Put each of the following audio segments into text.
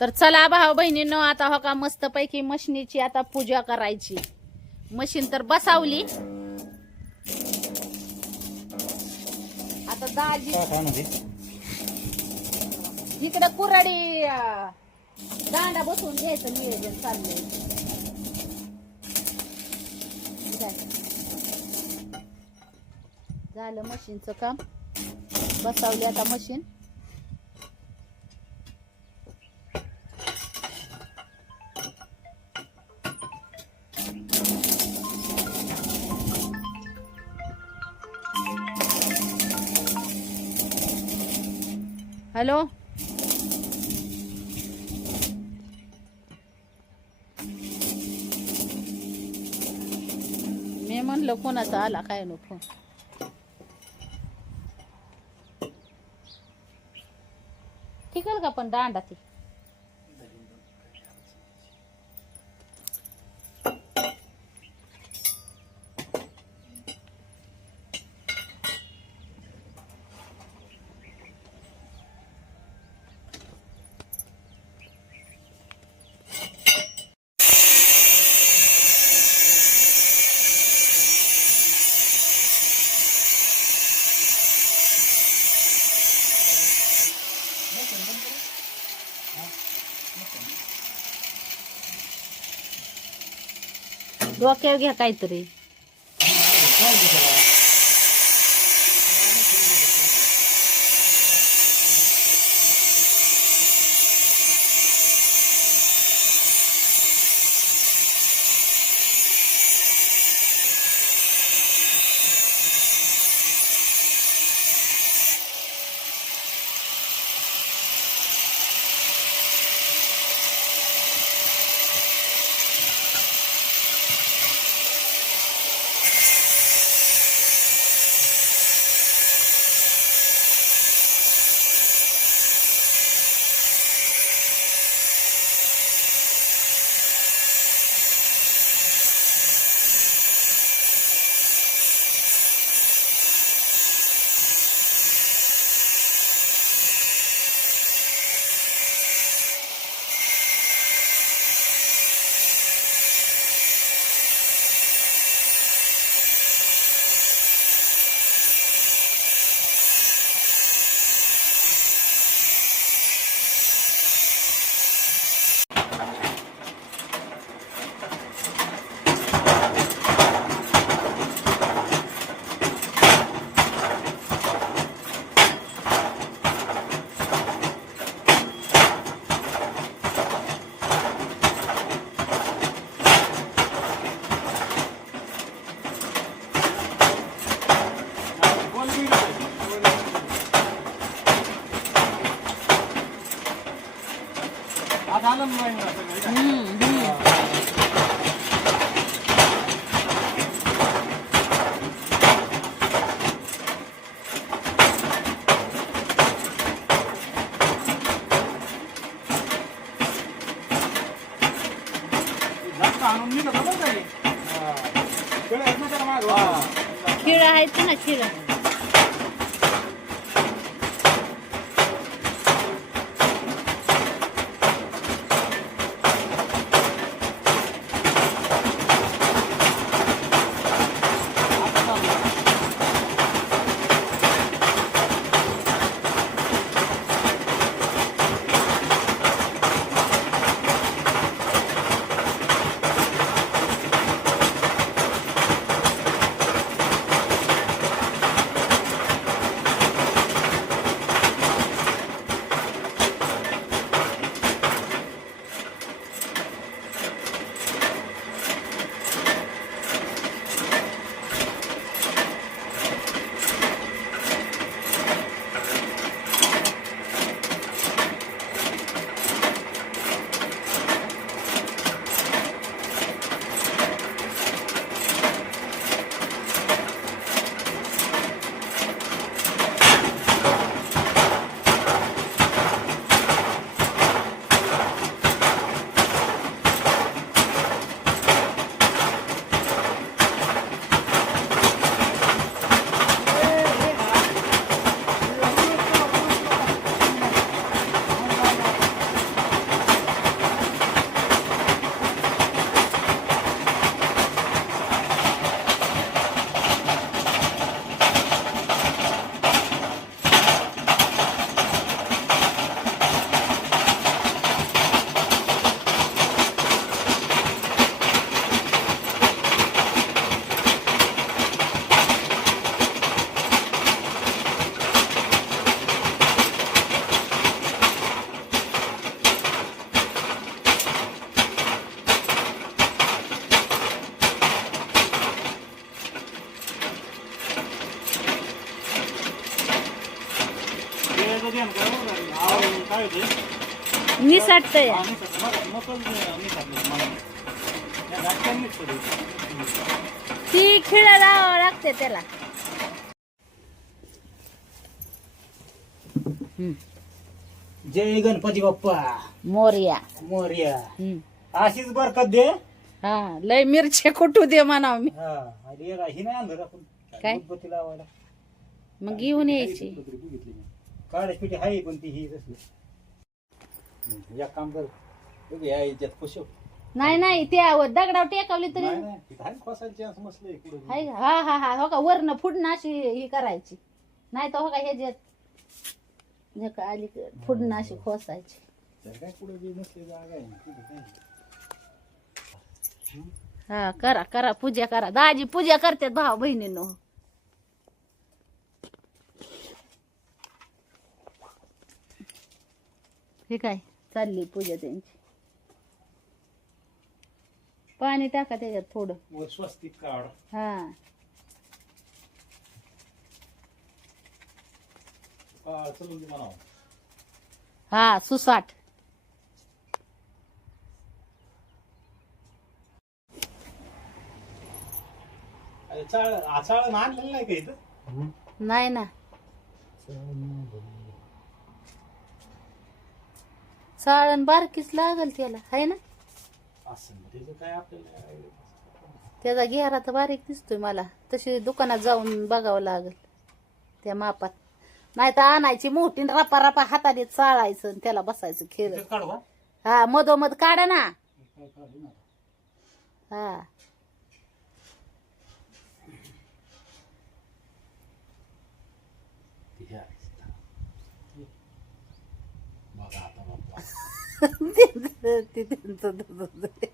तर चला भाऊ बहिणींनो आता हो का मस्त पैकी मशनीची आता पूजा करायची. मशीन तर बसावली. आता दाजी इकडे कुराडी दांडा बसवून घ्यायचं नियोजन चाललंय? झालं मशीनचं काम. बसावली आता मशीन. हॅलो? मी म्हणलं कोणाचा आला काय नको फोन. ठीक आहे का पण दांडा ती. डोक्यावर घ्या काहीतरी. खिळा हा, मला. या. ती खिळ लावावं लागते त्याला. जय गणपती बाप्पा. मोर्या. मोर्या. हम्म. अशीच बरकत दे? हा लय मिरची कुठू दे म्हणाव मी. हा आणि एक ही नाही आणलं आपण. काय? उदबत्ती लावायला. मग घेऊन यायची. मी. काळ्याच पिठी आहे पण ती ही एक काम कर बघ या याच्यात खुश हो. नाही नाही त्या दगडाव टेकवली तरी नाही नाही तिथं आहे खोसायची चान्स मसलं आहे पुढं. हाय का? हा हा हा हो का वरनं फुडणं अशी ही करायची नाही तर हो का हे का आली फुडणं अशी खोसायची त्याला काय पुढे बी नसली जागा आहे तिथं काय. हा करा करा पूजा करा दाजी पूजा करतात भाऊ बहिणीनो हे काय चालली पूजा त्यांची. पाणी टाका त्याच्यात थोडं. स्वस्तिक काढ. हा. काळ चलून दे म्हणावं. हा सुसाट. अरे चाळ आचाळ आणलेलं नाही का इथं? नाही ना. साळण बारकीच लागल त्याला आहे ना? असं त्याचं काय आपल्याला त्याचा घेरा तर बारीक दिसतोय मला. तशी दुकानात जाऊन बघावं लागल त्या मापात. नाही तर आणायची मोठी रपा रपा हाताने चाळायचं आणि त्याला बसायचं खेळ? हा मधोमध काढा ना. काय काढू ना. हा. ते हे आहे. बघा आता बाप्पा. ते त्यांचं तसंच आहे.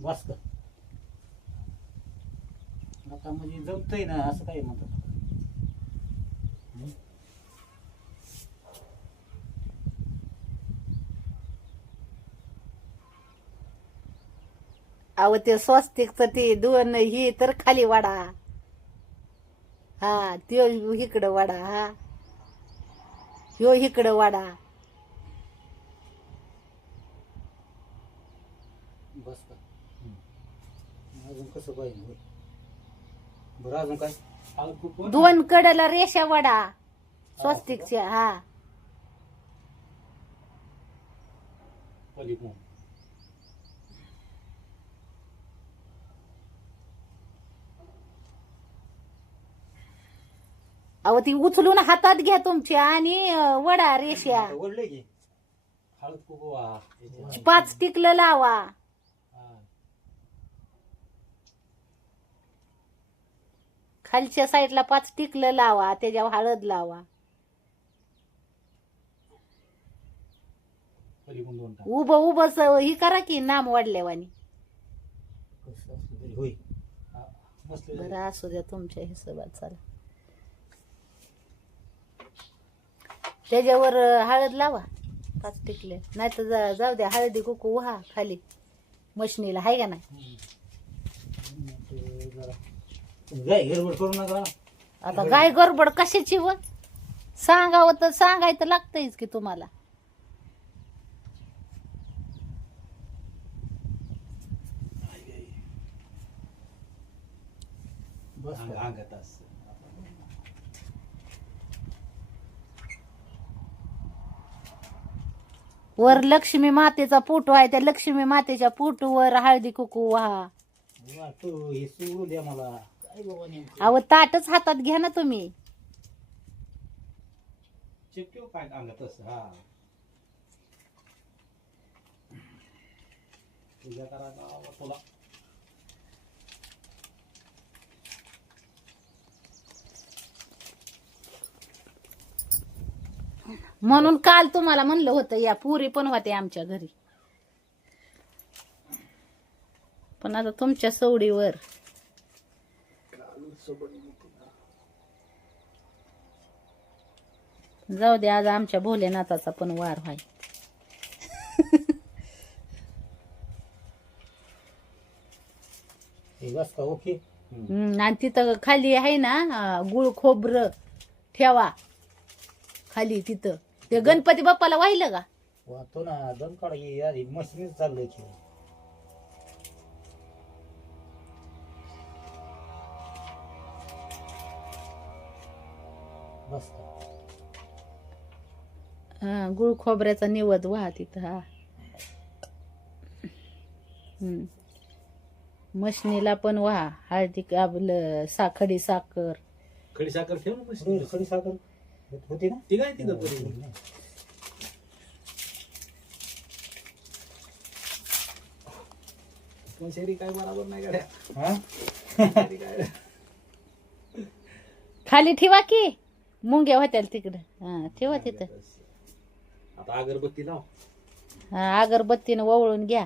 बस आता म्हणजे जमतय ना असं काही म्हणतात हं? अहो ते स्वस्तिकचं ते दोन ही तर खाली वाडा हा त्यो इकडं वाडा हा ह्यो इकडं वाडा बस का हं. अजून कसं पाहिजे. बरं अजून काय अजून खूप वर? दोन कडला रेषा वडा स्वस्तिकच्या हा पलीकडून. अहो ती उचलून हातात घ्या तुमच्या आणि वडा रेषा आता ओढलंय की? हळद कुकू वा याच्यात. पाच टिकलं लावा. हा. खालच्या साईडला पाच टिकलं लावा त्याच्यावर हळद लावा. पलीकडून दोन टाक. उभं उभं स- ही करा की नाम वाढल्यावानी. होय हा. बरं असू द्या तुमच्या हिशोबात चला त्याच्यावर हळद लावा पाच टिकले नाही तर जाऊ द्या हळदी कुकू व्हा खाली मशनीला हाय का नाही गडबड करू नका आता काय गडबड कशाची व सांगावं तर सांगायचं लागतंयच की तुम्हाला बस अंगात असं. वर लक्ष्मी मातेचा फोटो आहे त्या लक्ष्मी मातेच्या फोटोवर हळदी कुकू व्हा. वा, तू हे सोडून द्या मला. काय बाबा नेमकं? अहो ताटच हातात घ्या ना तुम्ही. चिपकेव काय अंगात असं हा. पूजा करायला तुला. म्हणून काल तुम्हाला म्हणलं होतं या पुरी पण होते आमच्या घरी. पण आता तुमच्या सवडीवर. जाऊ दे आज आमच्या भोलेनाथाचा पण वार व्हाय. आणि तिथं खाली आहे ना गुळ खोबरं ठेवा. खाली तिथं. ते गणपती बाप्पाला वाहिलं का? वाहतो ना दम काढा ये मशीनच चाललंय की. बस का? हा गुळ खोबऱ्याचा निवद वाहा तिथं हा. हम्म. मशनीला पण वाहा हळदी आपलं साखडी साखर. खडी साखर ठेव ना मस्त. पुढे खडी साखर? होत- होती ना? ती काय तिथं तरी पण शेरी काय बरोबर नाही गाड्या. हा? शेरी काय? खाली ठेवा की. मुंग्या होत्या तिकडं. हा ठेवा तिथं. आता अगरबत्ती लाव. हा अगरबत्तीनं ओवळून घ्या.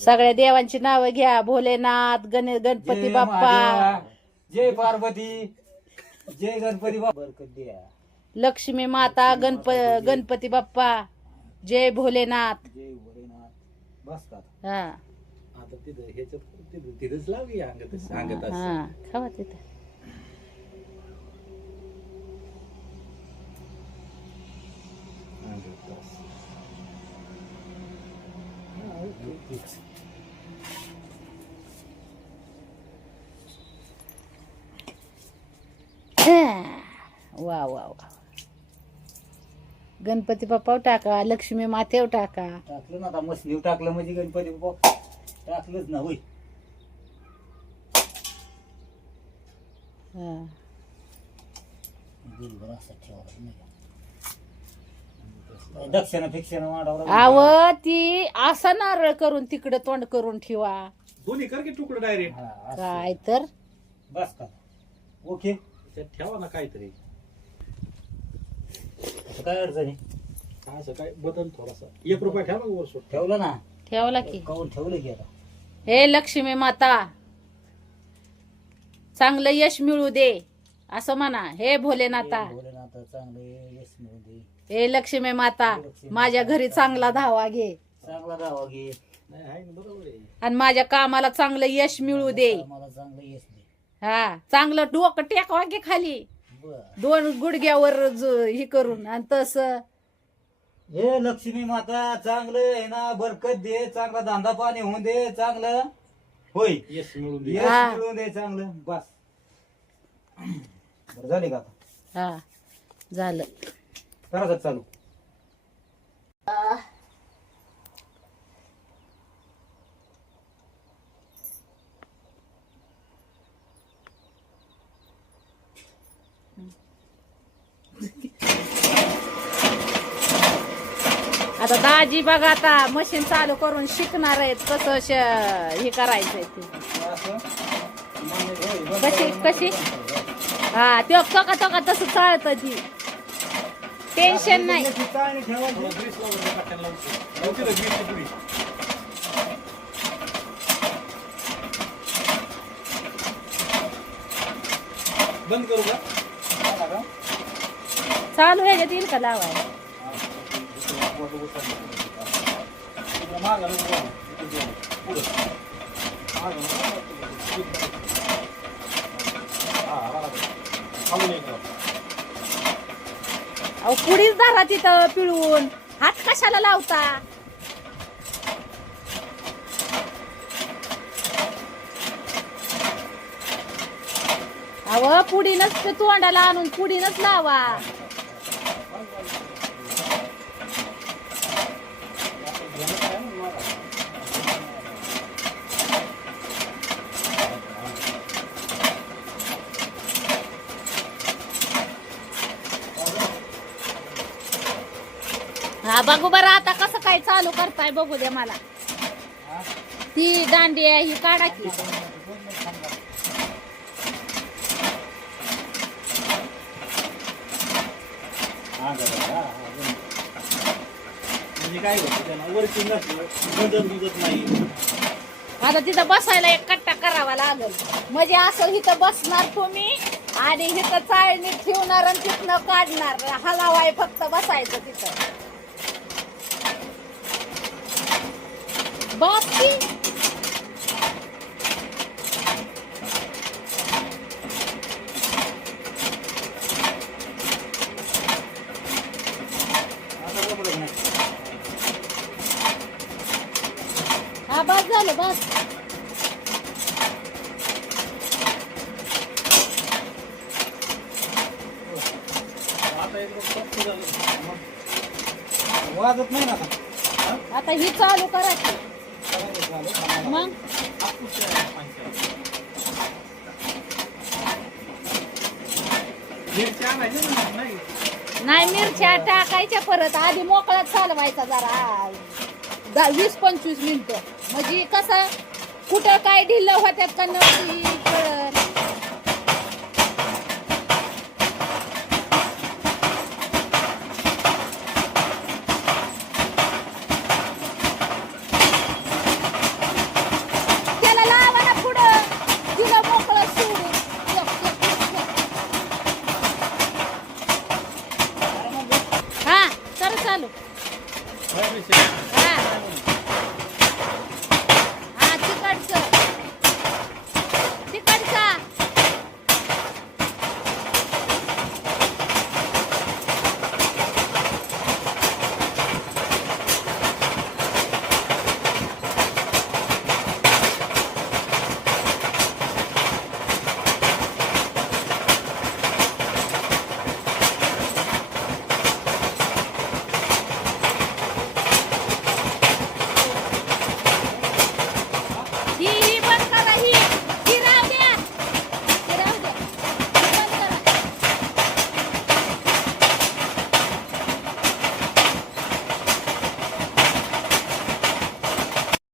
सगळ्या देवांची नावं घ्या. भोलेनाथ गण गणपती बाप्पा. जय पार्वती जय गणपती बरकत द्या लक्ष्मी माता गणप गणपती बाप्पा जय भोलेनाथ जय भोलेनाथ बस का? हा आता तिथं ह्याच्यात तिथं तिथंच लाव अंगत असं. हा खावा तिथं अंगत असं. हा, ओके. वा वा वा. गणपती बाप्पा टाका लक्ष्मी मातेव टाका. टाकलं ना आता टाकलं म्हणजे गणपती बाप्पा टाकलंच ना होय. हा. दिलभर असं ठेवायचं नाही का? दक्षिणा फिक्षणा मांडावं आव ती असा नारळ करून तिकडे तोंड करून ठेवा. दोन्ही कर की तुकडं डायरेक्ट हा. काय तर? बस का? ओके. त्यात ठेवा ना काहीतरी. काय अडचण आहे? असं काय बदल थोडासा. एक रुपया ठेवा ना वर सोड ठेवलं ना? ठेवला की. काऊन ठेवलं की आता? हे लक्ष्मी माता चांगलं यश मिळू दे असं म्हणा. हे भोलेनाथा. चांगलं यश मिळू दे. हे लक्ष्मी माता माझ्या घरी चांगला धावा घे. चांगला गावा घे. नाही आहे ना बरोबर आहे. आणि माझ्या कामाला चांगलं यश मिळू दे. मला चांगलं यश दे. हा चांगलं डोकं टेकवा घे खाली. दोन गुडघ्यावर ज- हे करून आणि तस. हे लक्ष्मी माता चांगलं आहे ना बरकत दे चांगला धंदा पाणी होऊन दे चांगलं. होय. यश मिळून दे. यश हा. मिळवून दे चांगलं. बस. बरं झाले का आता? हा झालं. करा सर चालू आता दाजी बघा आता मशीन चालू करून शिकणार आहेत. कसं हे करायचंय ते. कशी कशी? हा तो चोका चोका तसं चालत ती. टेन्शन नाही. बंद करू का? चालू हा. खालून एक लाव. अहो पुढीच धरा तिथं पिळून हात कशाला लावता अहो पुढीनच ते तोंडाला आणून पुढीनच लावा हा बघू बरं आता कसं काय चालू करताय बघू दे मला. ती दांडी आहे ही काढा की. म्हणजे काय होतं नसलं नाही आता तिथं बसायला एक कट्टा करावा लागल. म्हणजे असं इथं बसणार तुम्ही आणि इथं चाळणी ठेवणार आणि तिथनं काढणार. हलावाय फक्त बसायचं तिथं. बापी आता जमलं का नाही? हा बस झालं बस. वाजत नाही ना आता ही चालू करायची. मग नाही मिरच्या टाकायच्या परत. आधी मोकळाच चालवायचा जरा. दहा वीस पंचवीस मिनिटं. म्हणजे कसं कुठं काय ढिल्लं होत्यात का नव्हती